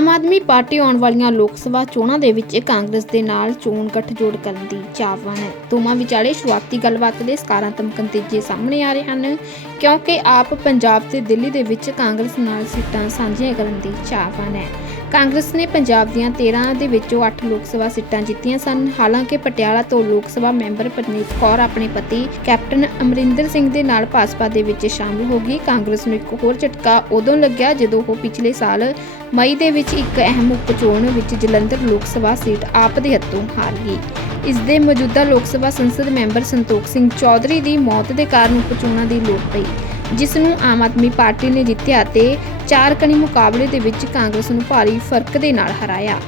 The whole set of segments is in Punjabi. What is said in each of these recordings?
ਆਮ ਆਦਮੀ ਪਾਰਟੀ ਆਉਣ ਵਾਲੀਆਂ ਲੋਕ ਸਭਾ ਚੋਣਾਂ ਦੇ ਵਿੱਚ ਕਾਂਗਰਸ ਦੇ ਨਾਲ ਚੋਣ ਗੱਠਜੋੜ ਕਰਨ ਦੀ ਚਾਹਵਾਨ ਹੈ। ਦੋਵਾਂ ਵਿਚਾਲੇ ਸ਼ੁਰੂਆਤੀ ਗੱਲਬਾਤ ਦੇ ਸਕਾਰਾਤਮਕ ਨਤੀਜੇ ਸਾਹਮਣੇ ਆ ਰਹੇ ਹਨ, ਕਿਉਂਕਿ ਆਪ ਪੰਜਾਬ ਤੇ ਦਿੱਲੀ ਦੇ ਵਿੱਚ ਕਾਂਗਰਸ ਨਾਲ ਸੀਟਾਂ ਸਾਂਝੀਆਂ ਕਰਨ ਦੀ ਚਾਹਵਾਨ ਹੈ। ਕਾਂਗਰਸ ਨੇ ਪੰਜਾਬ ਦੀਆਂ 13 ਦੇ ਵਿੱਚੋਂ 8 ਲੋਕ ਸਭਾ ਸੀਟਾਂ ਜਿੱਤੀਆਂ ਸਨ। ਹਾਲਾਂਕਿ ਪਟਿਆਲਾ ਤੋਂ ਲੋਕ ਸਭਾ ਮੈਂਬਰ ਪਰਨੀਤ ਕੌਰ ਆਪਣੇ ਪਤੀ ਕੈਪਟਨ ਅਮਰਿੰਦਰ ਸਿੰਘ ਦੇ ਨਾਲ ਭਾਜਪਾ ਦੇ ਵਿੱਚ ਸ਼ਾਮਲ ਹੋ ਗਈ। ਕਾਂਗਰਸ ਨੂੰ ਇੱਕ ਹੋਰ ਝਟਕਾ ਉਦੋਂ ਲੱਗਿਆ ਜਦੋਂ ਉਹ ਪਿਛਲੇ ਸਾਲ ਮਈ ਦੇ ਵਿੱਚ ਇੱਕ ਅਹਿਮ ਉਪਚੋਣ ਵਿੱਚ ਜਲੰਧਰ ਲੋਕ ਸਭਾ ਸੀਟ ਆਪ ਦੇ ਹੱਥੋਂ ਹਾਰ ਗਈ। ਇਸ ਦੇ ਮੌਜੂਦਾ ਲੋਕ ਸਭਾ ਸੰਸਦ ਮੈਂਬਰ ਸੰਤੋਖ ਸਿੰਘ ਚੌਧਰੀ ਦੀ ਮੌਤ ਦੇ ਕਾਰਨ ਉਪਚੋਣਾਂ ਦੀ ਲੋੜ ਪਈ। ਜਿਸ ਨੂੰ ਆਮ ਆਦਮੀ ਪਾਰਟੀ ਨੇ ਜਿੱਤਿਆ ਤੇ ਚਾਰ ਕਣੀ ਮੁਕਾਬਲੇ ਦੇ ਵਿੱਚ ਕਾਂਗਰਸ ਨੂੰ ਭਾਰੀ ਫ਼ਰਕ ਦੇ ਨਾਲ ਹਰਾਇਆ।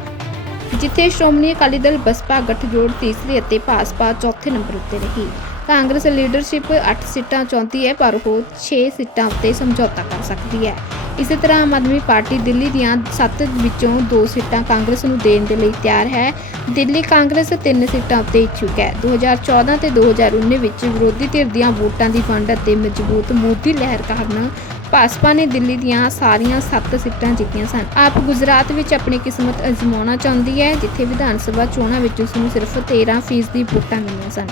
ਜਿੱਥੇ ਸ਼੍ਰੋਮਣੀ ਅਕਾਲੀ ਦਲ ਬਸਪਾ ਗੱਠਜੋੜ ਤੀਸਰੇ ਅਤੇ ਭਾਜਪਾ ਚੌਥੇ ਨੰਬਰ ਉੱਤੇ ਰਹੀ। ਕਾਂਗਰਸ ਲੀਡਰਸ਼ਿਪ 8 ਸੀਟਾਂ ਚਾਹੁੰਦੀ ਹੈ, ਪਰ ਉਹ 6 ਸੀਟਾਂ ਉੱਤੇ ਸਮਝੌਤਾ ਕਰ ਸਕਦੀ ਹੈ। ਇਸੇ ਤਰ੍ਹਾਂ ਆਮ ਆਦਮੀ ਪਾਰਟੀ ਦਿੱਲੀ ਦੀਆਂ 7 ਵਿੱਚੋਂ 2 ਸੀਟਾਂ ਕਾਂਗਰਸ ਨੂੰ ਦੇਣ ਦੇ ਲਈ ਤਿਆਰ ਹੈ। ਦਿੱਲੀ ਕਾਂਗਰਸ 3 ਸੀਟਾਂ ਉੱਤੇ ਇੱਛੁਕ ਹੈ। 2014 ਤੇ 2019 ਵਿੱਚ ਵਿਰੋਧੀ ਧਿਰ ਦੀਆਂ ਵੋਟਾਂ ਦੀ ਵੰਡ ਅਤੇ ਮਜ਼ਬੂਤ ਮੋਦੀ ਲਹਿਰ ਕਾਰਨ ਭਾਜਪਾ ਨੇ ਦਿੱਲੀ ਦੀਆਂ ਸਾਰੀਆਂ 7 ਸੀਟਾਂ ਜਿੱਤੀਆਂ ਸਨ। ਆਪ ਗੁਜਰਾਤ ਵਿੱਚ ਆਪਣੀ ਕਿਸਮਤ ਅਜ਼ਮਾਉਣਾ ਚਾਹੁੰਦੀ ਹੈ, ਜਿੱਥੇ ਵਿਧਾਨ ਸਭਾ ਚੋਣਾਂ ਵਿੱਚ ਉਸ ਨੂੰ ਸਿਰਫ 13% ਦੀ ਵੋਟਾਂ ਮਿਲੀਆਂ ਸਨ।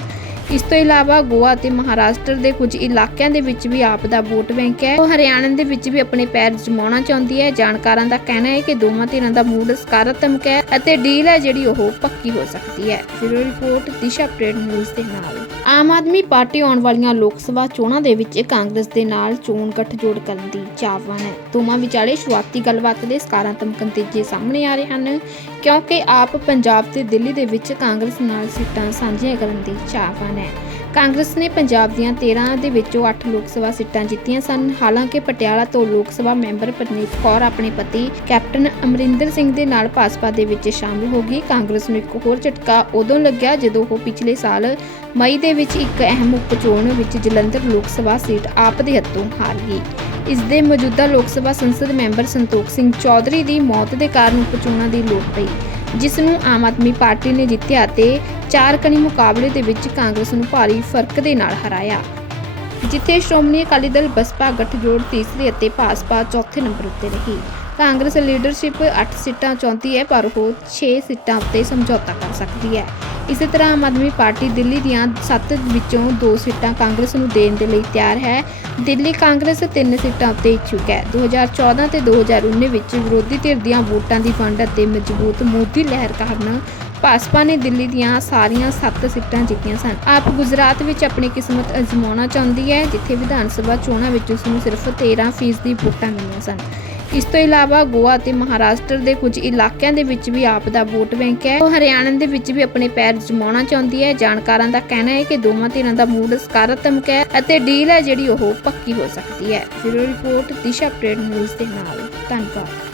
ਇਸ ਤੋਂ ਇਲਾਵਾ ਗੋਆ ਅਤੇ ਮਹਾਰਾਸ਼ਟਰ ਦੇ ਕੁਝ ਇਲਾਕਿਆਂ ਦੇ ਵਿੱਚ ਵੀ ਆਪ ਦਾ ਵੋਟ ਬੈਂਕ ਹੈ। ਉਹ ਹਰਿਆਣਾ ਦੇ ਵਿੱਚ ਵੀ ਆਪਣੇ ਪੈਰ ਜਮਾਉਣਾ ਚਾਹੁੰਦੀ ਹੈ। ਜਾਣਕਾਰਾਂ ਦਾ ਕਹਿਣਾ ਹੈ ਕਿ ਦੋਵਾਂ ਧਿਰਾਂ ਦਾ ਮੂਡ ਸਕਾਰਾਤਮਕ ਹੈ ਅਤੇ ਡੀਲ ਹੈ ਜਿਹੜੀ ਉਹ ਪੱਕੀ ਹੋ ਸਕਦੀ ਹੈ। Bureau report, Disha update news ਦੇ ਨਾਲ। ਆਮ ਆਦਮੀ ਪਾਰਟੀ ਆਉਣ ਵਾਲੀਆਂ ਲੋਕ ਸਭਾ ਚੋਣਾਂ ਦੇ ਵਿੱਚ ਕਾਂਗਰਸ ਦੇ ਨਾਲ ਚੋਣ ਗਠਜੋੜ ਕਰਨ ਦੀ ਚਾਹਵਾਨ ਹੈ। ਦੋਵਾਂ ਵਿਚਾਲੇ ਸ਼ੁਰੂਆਤੀ ਗੱਲਬਾਤ ਦੇ ਸਕਾਰਾਤਮਕ ਨਤੀਜੇ ਸਾਹਮਣੇ ਆ ਰਹੇ ਹਨ, ਕਿਉਂਕਿ ਆਪ ਪੰਜਾਬ ਤੇ ਦਿੱਲੀ ਦੇ ਵਿੱਚ ਕਾਂਗਰਸ ਨਾਲ ਸੀਟਾਂ ਸਾਂਝੀਆਂ ਕਰਨ ਦੀ ਚਾਹਵਾਨ ਹੈ। ਕਾਂਗਰਸ ਨੇ ਪੰਜਾਬ ਦੀਆਂ 13 ਦੇ ਵਿੱਚੋਂ 8 ਲੋਕ ਸਭਾ ਸੀਟਾਂ ਜਿੱਤੀਆਂ ਸਨ। ਹਾਲਾਂਕਿ ਪਟਿਆਲਾ ਤੋਂ ਲੋਕ ਸਭਾ ਮੈਂਬਰ ਪਰਨੀਤ ਕੌਰ ਆਪਣੇ ਪਤੀ ਕੈਪਟਨ ਅਮਰਿੰਦਰ ਸਿੰਘ ਦੇ ਨਾਲ ਭਾਜਪਾ ਦੇ ਵਿੱਚ ਸ਼ਾਮਲ ਹੋ ਗਈ। ਕਾਂਗਰਸ ਨੂੰ ਇੱਕ ਹੋਰ ਝਟਕਾ ਉਦੋਂ ਲੱਗਿਆ ਜਦੋਂ ਉਹ ਪਿਛਲੇ ਸਾਲ ਮਈ ਦੇ ਵਿੱਚ ਇੱਕ ਅਹਿਮ ਉਪਚੋਣ ਵਿੱਚ ਜਲੰਧਰ ਲੋਕ ਸਭਾ ਸੀਟ ਆਪ ਦੇ ਹੱਥੋਂ ਹਾਰ ਗਈ। ਇਸ ਦੇ ਮੌਜੂਦਾ ਲੋਕ ਸਭਾ ਸੰਸਦ ਮੈਂਬਰ ਸੰਤੋਖ ਸਿੰਘ ਚੌਧਰੀ ਦੀ ਮੌਤ ਦੇ ਕਾਰਨ ਉਪਚੋਣਾਂ ਦੀ ਲੋੜ ਪਈ। ਜਿਸ ਨੂੰ ਆਮ ਆਦਮੀ ਪਾਰਟੀ ਨੇ ਜਿੱਤਿਆ ਤੇ ਚਾਰ ਕਣੀ ਮੁਕਾਬਲੇ ਦੇ ਵਿੱਚ ਕਾਂਗਰਸ ਨੂੰ ਭਾਰੀ ਫ਼ਰਕ ਦੇ ਨਾਲ ਹਰਾਇਆ। ਜਿੱਥੇ ਸ਼੍ਰੋਮਣੀ ਅਕਾਲੀ ਦਲ ਬਸਪਾ ਗੱਠਜੋੜ ਤੀਸਰੇ ਅਤੇ ਭਾਜਪਾ ਚੌਥੇ ਨੰਬਰ ਉੱਤੇ ਰਹੀ। ਕਾਂਗਰਸ ਲੀਡਰਸ਼ਿਪ 8 ਸੀਟਾਂ ਚਾਹੁੰਦੀ ਹੈ, ਪਰ ਉਹ 6 ਸੀਟਾਂ ਉੱਤੇ ਸਮਝੌਤਾ ਕਰ ਸਕਦੀ ਹੈ। ਇਸੇ ਤਰ੍ਹਾਂ ਆਮ ਆਦਮੀ ਪਾਰਟੀ ਦਿੱਲੀ ਦੀਆਂ 7 ਵਿੱਚੋਂ 2 ਸੀਟਾਂ ਕਾਂਗਰਸ ਨੂੰ ਦੇਣ ਦੇ ਲਈ ਤਿਆਰ ਹੈ। ਦਿੱਲੀ ਕਾਂਗਰਸ 3 ਸੀਟਾਂ ਉੱਤੇ ਇੱਛੁਕ ਹੈ। 2014 ਤੇ 2019 ਵਿੱਚ ਵਿਰੋਧੀ ਧਿਰ ਦੀਆਂ ਵੋਟਾਂ ਦੀ ਵੰਡ ਅਤੇ ਮਜ਼ਬੂਤ ਮੋਦੀ ਲਹਿਰ ਕਾਰਨ ਭਾਜਪਾ ਨੇ ਦਿੱਲੀ ਦੀਆਂ ਸਾਰੀਆਂ 7 ਸੀਟਾਂ ਜਿੱਤੀਆਂ ਸਨ। ਆਪ ਗੁਜਰਾਤ ਵਿੱਚ ਆਪਣੀ ਕਿਸਮਤ ਅਜ਼ਮਾਉਣਾ ਚਾਹੁੰਦੀ ਹੈ, ਜਿੱਥੇ ਵਿਧਾਨ ਸਭਾ ਚੋਣਾਂ ਵਿੱਚ ਉਸ ਨੂੰ ਸਿਰਫ 13% ਦੀ ਵੋਟਾਂ ਮਿਲੀਆਂ ਸਨ। ਇਸ ਤੋਂ ਇਲਾਵਾ ਗੋਆ ਅਤੇ ਮਹਾਰਾਸ਼ਟਰ ਦੇ ਕੁਝ ਇਲਾਕਿਆਂ ਦੇ ਵਿੱਚ ਵੀ ਆਪ ਦਾ ਵੋਟ ਬੈਂਕ ਹੈ। ਉਹ ਹਰਿਆਣਾ ਦੇ ਵਿੱਚ ਵੀ ਆਪਣੇ ਪੈਰ ਜਮਾਉਣਾ ਚਾਹੁੰਦੀ ਹੈ। ਜਾਣਕਾਰਾਂ ਦਾ ਕਹਿਣਾ ਹੈ ਕਿ ਦੋਵਾਂ ਧਿਰਾਂ ਦਾ ਮੂਡ ਸਕਾਰਾਤਮਕ ਹੈ ਅਤੇ ਡੀਲ ਹੈ ਜਿਹੜੀ ਉਹ ਪੱਕੀ ਹੋ ਸਕਦੀ ਹੈ। Bureau report, Disha update news ਦੇ ਨਾਲ। ਧੰਨਵਾਦ।